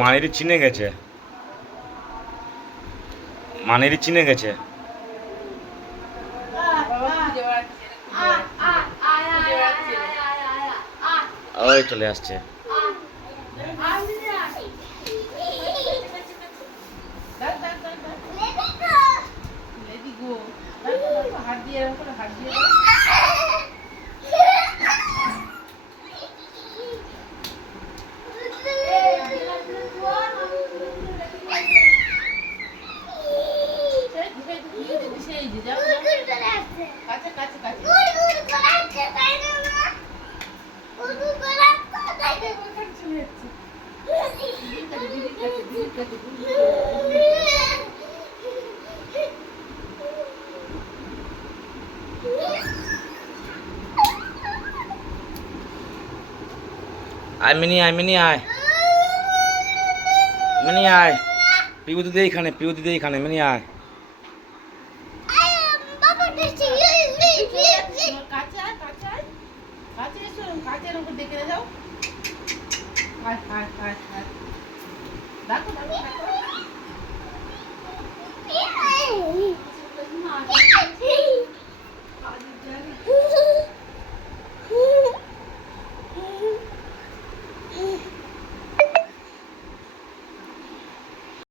মানেরই চিনে গেছে। মানেরই চিনে গেছে। ওই চলে আসছে। হাত দিয়ে হাত দিয়ে দাও। সেই, সেই, সেই, সেই যে, যাও, যাও। কাছে, কাছে, কাছে। ওখানে চলে যাচ্ছে। দিদির কাছে, দিদির কাছে, দিদির কাছে, দিদির কাছে। আয় মিনি আয় মিনি আয় মিনি আয় পিউ দিদি এইখানে পিউ দিদি এইখানে মিনি আয় কাছে এসো, কাছে এরকম ডেকে যাও। আয়, আয়, আয়, আয়। ডাকো, ডাকো, ডাকো।